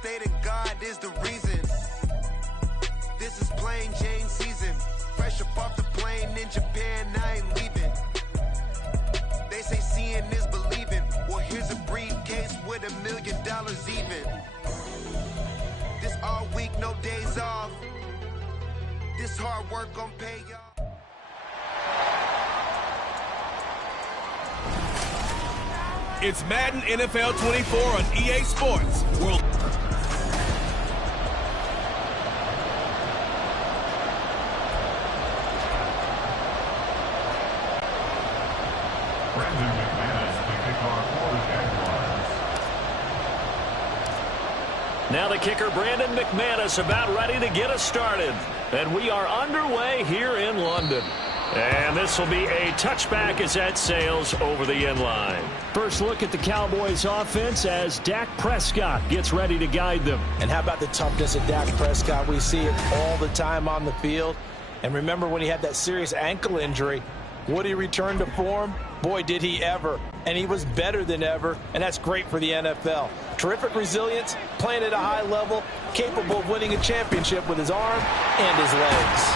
stating God is the reason. This is plain Jane season. Fresh up off the plane in Japan, I ain't leaving. They say seeing is believing. Well, here's a briefcase with $1 million even. This all week, no days off. This hard work gon' pay y'all. It's Madden NFL 24 on EA Sports. World. Now the kicker, Brandon McManus, about ready to get us started. And we are underway here in London. And this will be a touchback as that sails over the end line. First look at the Cowboys offense as Dak Prescott gets ready to guide them. And how about the toughness of Dak Prescott? We see it all the time on the field. And remember when he had that serious ankle injury, would he return to form? Boy, did he ever. And he was better than ever, and that's great for the NFL. Terrific resilience, playing at a high level, capable of winning a championship with his arm and his legs.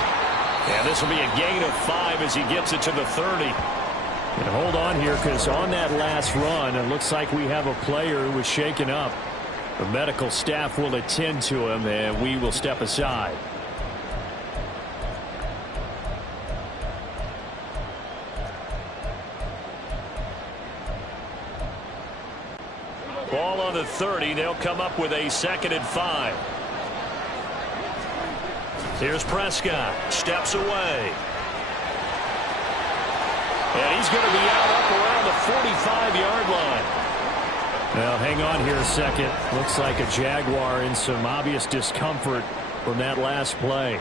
And this will be a gain of 5 as he gets it to the 30. And hold on here, because on that last run, it looks like we have a player who was shaken up. The medical staff will attend to him, and we will step aside. Ball on the 30. They'll come up with a 2nd and 5. Here's Prescott. Steps away. And he's going to be out up around the 45-yard line. Now, hang on here a second. Looks like a Jaguar in some obvious discomfort from that last play.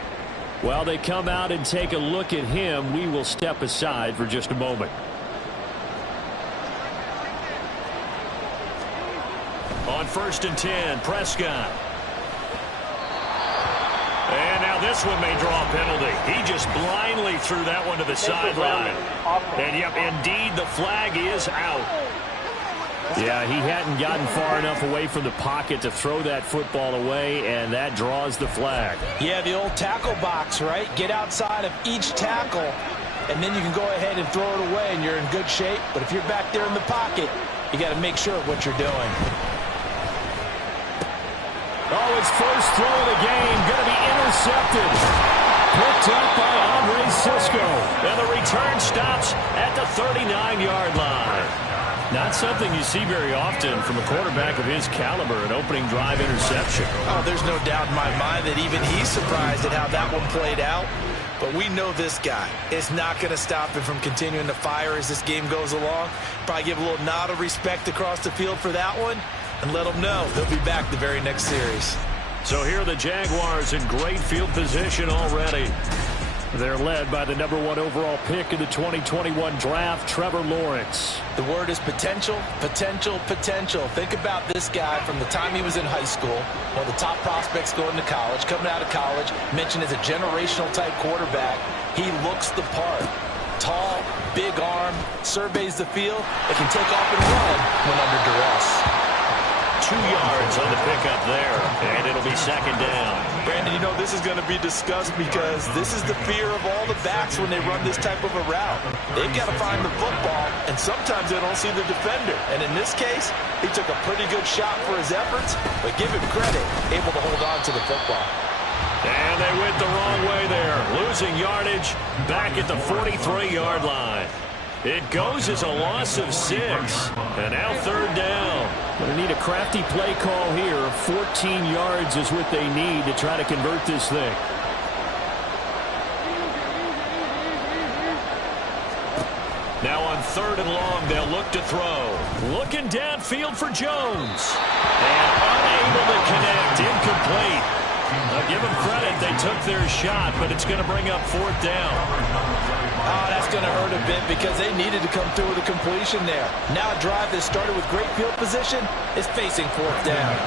While they come out and take a look at him, we will step aside for just a moment. On 1st and 10, Prescott. And now this one may draw a penalty. He just blindly threw that one to the sideline. And, yep, indeed, the flag is out. Yeah, he hadn't gotten far enough away from the pocket to throw that football away, and that draws the flag. Yeah, the old tackle box, right? Get outside of each tackle, and then you can go ahead and throw it away, and you're in good shape. But if you're back there in the pocket, you got to make sure of what you're doing. Oh, his first throw of the game, going to be intercepted. Picked up by Andre Cisco. And the return stops at the 39-yard line. Not something you see very often from a quarterback of his caliber, an opening drive interception. Oh, there's no doubt in my mind that even he's surprised at how that one played out. But we know this guy is not going to stop him from continuing to fire as this game goes along. Probably give a little nod of respect across the field for that one. And let them know they'll be back the very next series. So here are the Jaguars in great field position already. They're led by the #1 overall pick in the 2021 draft, Trevor Lawrence. The word is potential, potential, potential. Think about this guy from the time he was in high school, one of the top prospects going to college, coming out of college, mentioned as a generational type quarterback. He looks the part. Tall, big arm, surveys the field, and can take off and run when under duress. 2 yards on the pickup there, and it'll be 2nd down. Brandon, you know this is going to be discussed because this is the fear of all the backs when they run this type of a route. They've got to find the football, and sometimes they don't see the defender. And in this case, he took a pretty good shot for his efforts, but give him credit, able to hold on to the football. And they went the wrong way there, losing yardage back at the 43-yard line. It goes as a loss of 6, and now 3rd down. Going to need a crafty play call here. 14 yards is what they need to try to convert this thing. Now on 3rd and long, they'll look to throw. Looking downfield for Jones. And unable to connect, incomplete. Now give them credit, they took their shot, but it's going to bring up 4th down. Oh, that's going to hurt a bit because they needed to come through with a completion there. Now a drive that started with great field position is facing 4th down.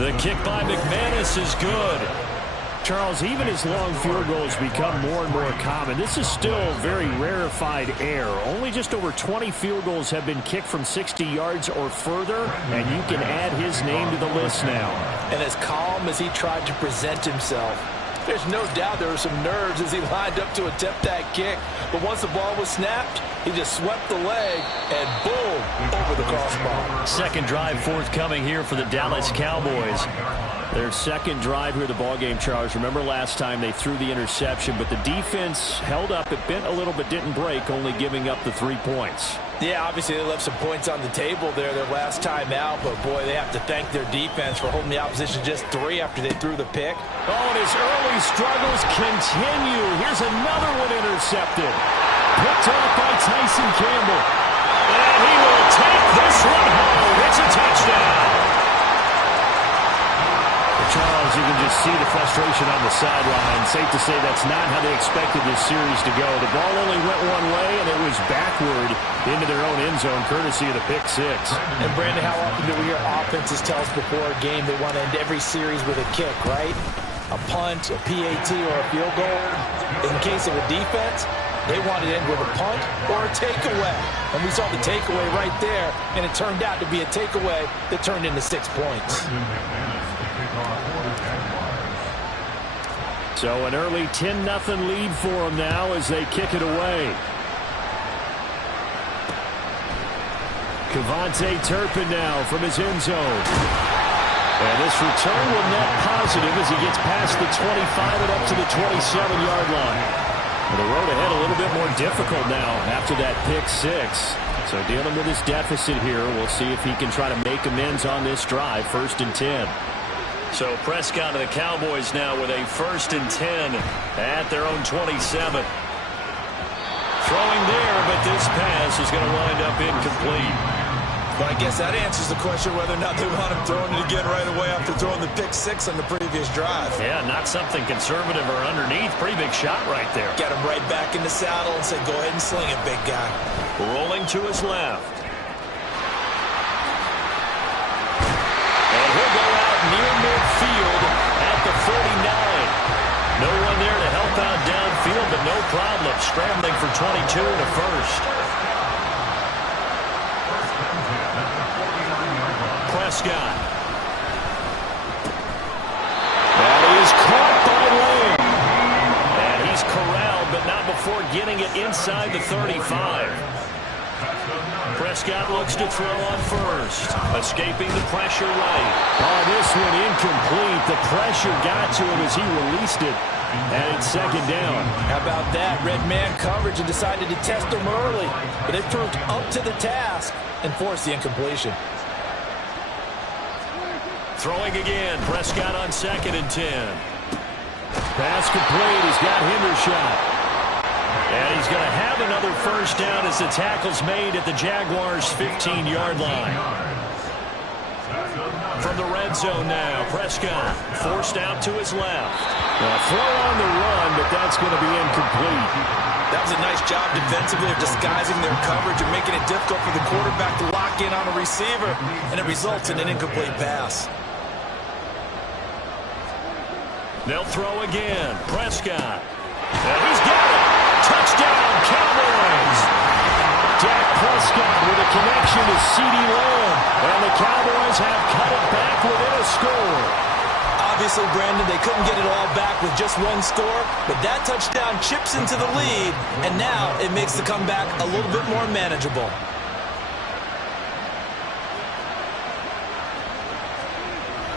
The kick by McManus is good. Charles, even as long field goals become more and more common, this is still very rarefied air. Only just over 20 field goals have been kicked from 60 yards or further, and you can add his name to the list now. And as calm as he tried to present himself, there's no doubt there were some nerves as he lined up to attempt that kick. But once the ball was snapped, he just swept the leg and boom, over the crossbar. Second drive forthcoming here for the Dallas Cowboys. Their second drive here of the ballgame, Charles. Remember last time they threw the interception, but the defense held up. It bent a little but didn't break, only giving up the 3 points. Yeah, obviously they left some points on the table there their last time out, but boy, they have to thank their defense for holding the opposition just 3 after they threw the pick. Oh, and his early struggles continue. Here's another one intercepted. Picked off by Tyson Campbell. And he will take this one home. It's a touchdown. Charles, you can just see the frustration on the sideline. Safe to say that's not how they expected this series to go. The ball only went one way, and it was backward into their own end zone, courtesy of the pick six. And, Brandon, how often do we hear offenses tell us before a game they want to end every series with a kick, right? A punt, a PAT, or a field goal. In case of a defense, they want to end with a punt or a takeaway. And we saw the takeaway right there, and it turned out to be a takeaway that turned into 6 points. So an early 10-0 lead for them now as they kick it away. Kevontae Turpin now from his end zone. And this return will net positive as he gets past the 25 and up to the 27-yard line. The road ahead a little bit more difficult now after that pick six. So dealing with his deficit here, we'll see if he can try to make amends on this drive. 1st and 10. So Prescott and the Cowboys now with a 1st and 10 at their own 27. Throwing there, but this pass is going to wind up incomplete. Well, I guess that answers the question whether or not they want him throwing it again right away after throwing the pick six on the previous drive. Yeah, not something conservative or underneath. Pretty big shot right there. Get him right back in the saddle and say, go ahead and sling it, big guy. Rolling to his left. Near midfield at the 49. No one there to help out downfield, but no problem. Scrambling for 22 and a first. Prescott. That is caught by Lane. And he's corralled, but not before getting it inside the 35. Prescott looks to throw on first. Escaping the pressure right. Oh, this one incomplete. The pressure got to him as he released it. And it's 2nd down. How about that? Red man coverage and decided to test him early. But they proved up to the task and forced the incompletion. Throwing again. Prescott on 2nd and 10. Pass complete. He's got Hendershot. And he's going to have another first down as the tackle's made at the Jaguars' 15-yard line. From the red zone now, Prescott forced out to his left. A throw on the run, but that's going to be incomplete. That was a nice job defensively of disguising their coverage and making it difficult for the quarterback to lock in on a receiver, and it results in an incomplete pass. They'll throw again. Prescott. And he's got it. Touchdown, Cowboys! Dak Prescott with a connection to CeeDee Lamb. And the Cowboys have cut it back within a score. Obviously, Brandon, they couldn't get it all back with just one score, but that touchdown chips into the lead, and now it makes the comeback a little bit more manageable.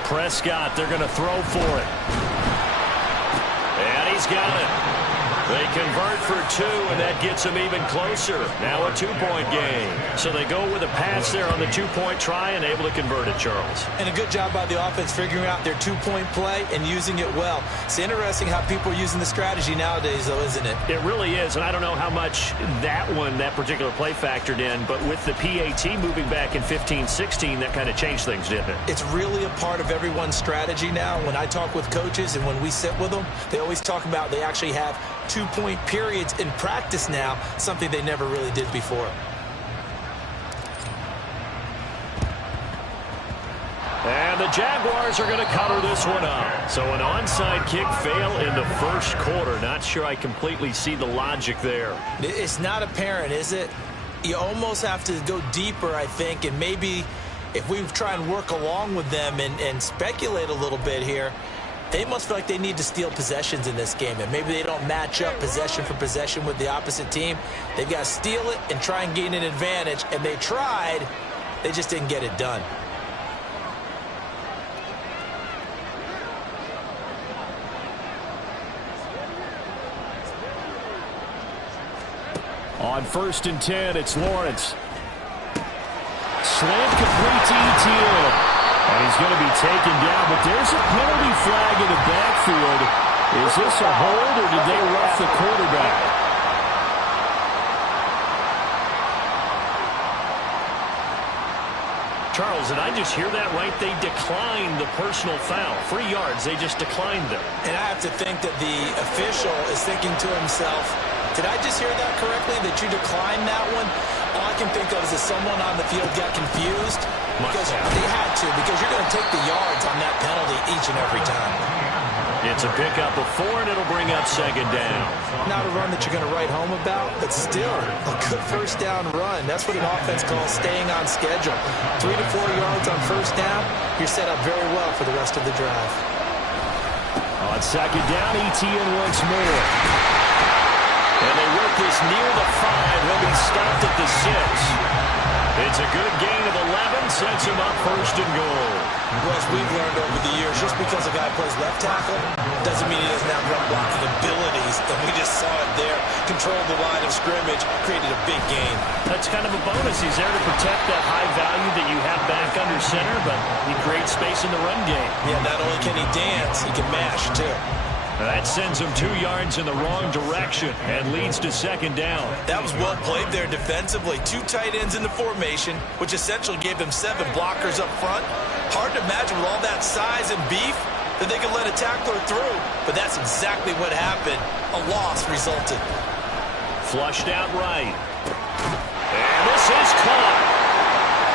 Prescott, they're going to throw for it. And he's got it. They convert for 2, and that gets them even closer. Now a 2-point game. So they go with a pass there on the 2-point try and able to convert it, Charles. And a good job by the offense figuring out their 2-point play and using it well. It's interesting how people are using the strategy nowadays, though, isn't it? It really is, and I don't know how much that particular play factored in, but with the PAT moving back in 15-16, that kind of changed things, didn't it? It's really a part of everyone's strategy now. When I talk with coaches and when we sit with them, they always talk about they actually have 2-point periods in practice now, something they never really did before. And the Jaguars are going to cover this one up. So an onside kick fail in the first quarter. Not sure I completely see the logic there. It's not apparent, is it? You almost have to go deeper, I think, and maybe if we try and work along with them and speculate a little bit here, they must feel like they need to steal possessions in this game, and maybe they don't match up possession for possession with the opposite team. They've got to steal it and try and gain an advantage, and they tried. They just didn't get it done. On 1st and 10, it's Lawrence. Slant complete to Ncaa. And he's going to be taken down, but there's a penalty flag in the backfield. Is this a hold, or did they rough the quarterback? Charles, did I just hear that right? They declined the personal foul. 3 yards, they just declined them. And I have to think that the official is thinking to himself, did I just hear that correctly, that you declined that one? All I can think of is that someone on the field got confused. Because they had to, because you're going to take the yards on that penalty each and every time. It's a pickup of 4, and it'll bring up 2nd down. Not a run that you're going to write home about, but still a good 1st down run. That's what an offense calls staying on schedule. 3 to 4 yards on 1st down, you're set up very well for the rest of the drive. On 2nd down, Etienne once more. And they work this near the 5. He'll be stopped at the 6. It's a good gain of 11, sets him up 1st and goal. Well, as we've learned over the years, just because a guy plays left tackle doesn't mean he doesn't have run blocking abilities. And we just saw it there. Controlled the line of scrimmage, created a big gain. That's kind of a bonus. He's there to protect that high value that you have back under center, but he creates space in the run game. Yeah, not only can he dance, he can mash, too. That sends him 2 yards in the wrong direction and leads to 2nd down. That was well played there defensively. 2 tight ends in the formation, which essentially gave them 7 blockers up front. Hard to imagine with all that size and beef that they could let a tackler through. But that's exactly what happened. A loss resulted. Flushed out right. And this is caught.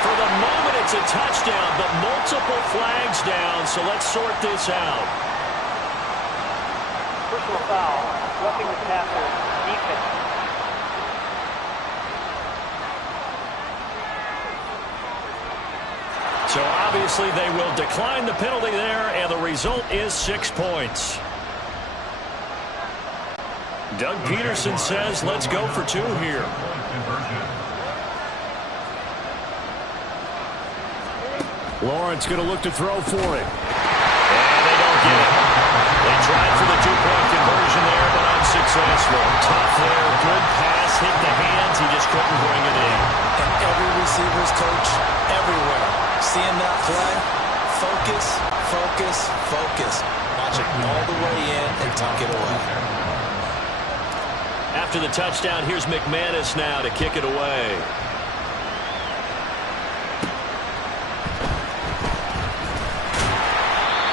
For the moment, it's a touchdown, but multiple flags down, so let's sort this out. Personal foul, roughing the passer, defense. So obviously they will decline the penalty there, and the result is 6 points. Doug Peterson says, let's go for 2 here. Lawrence going to look to throw for it. And they don't get it. They tried for the 2-point conversion there, but unsuccessful. Tough there, good pass, hit the hands. He just couldn't bring it in. And every receiver's coach everywhere, seeing that play, focus, focus, focus. Watch it all the way in and tuck it away. After the touchdown, here's McManus now to kick it away.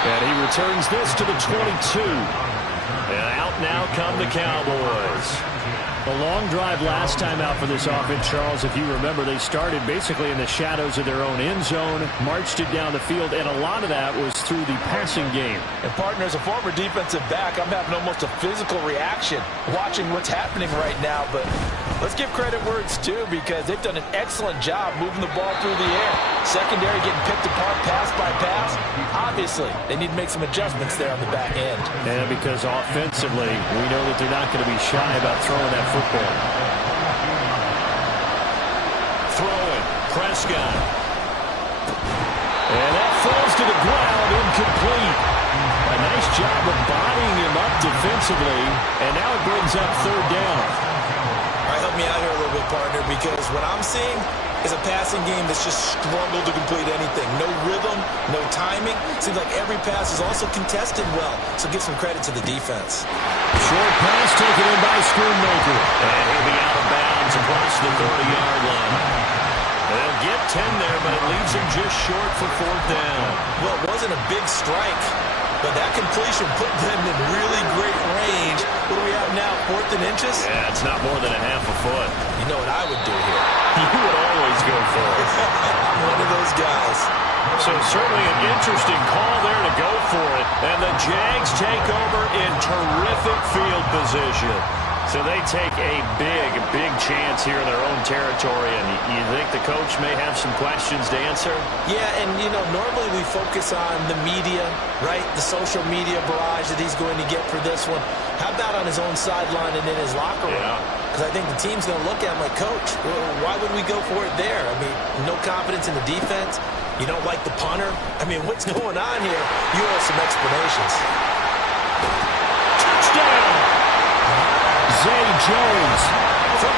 And he returns this to the 22. And out now come the Cowboys. A long drive last time out for this offense, Charles. If you remember, they started basically in the shadows of their own end zone, marched it down the field, and a lot of that was through the passing game. And, partner, as a former defensive back, I'm having almost a physical reaction watching what's happening right now. But let's give credit where it's due, because they've done an excellent job moving the ball through the air. Secondary getting picked apart pass by pass. Obviously, they need to make some adjustments there on the back end. And because offensively, we know that they're not going to be shy about throwing that football. Throwing, Prescott. And that falls to the ground, incomplete. A nice job of bodying him up defensively, and now it brings up 3rd down. All right, help me out here a little bit, partner, because what I'm seeing is a passing game that's just struggled to complete anything. No rhythm, no timing. Seems like every pass is also contested well, so give some credit to the defense. Short pass taken in by Schoonmaker. And he'll be out of bounds across the 30-yard line. They'll get 10 there, but it leaves him just short for 4th down. Well, it wasn't a big strike, but that completion put them in really great range. What do we have now, 4th and inches? Yeah, it's not more than a half a foot. You know what I would do here? You would always go for it. I'm one of those guys. So certainly an interesting call there to go for it. And the Jags take over in terrific field position. So they take a big chance here in their own territory. And you think the coach may have some questions to answer? Yeah, and, normally we focus on the media, right? The social media barrage that he's going to get for this one. How about on his own sideline and in his locker room? Because I think the team's going to look at him like, Coach, why would we go for it there? I mean, no confidence in the defense. You don't like the punter? I mean, what's going on here? You owe some explanations. Touchdown! Zay Jones from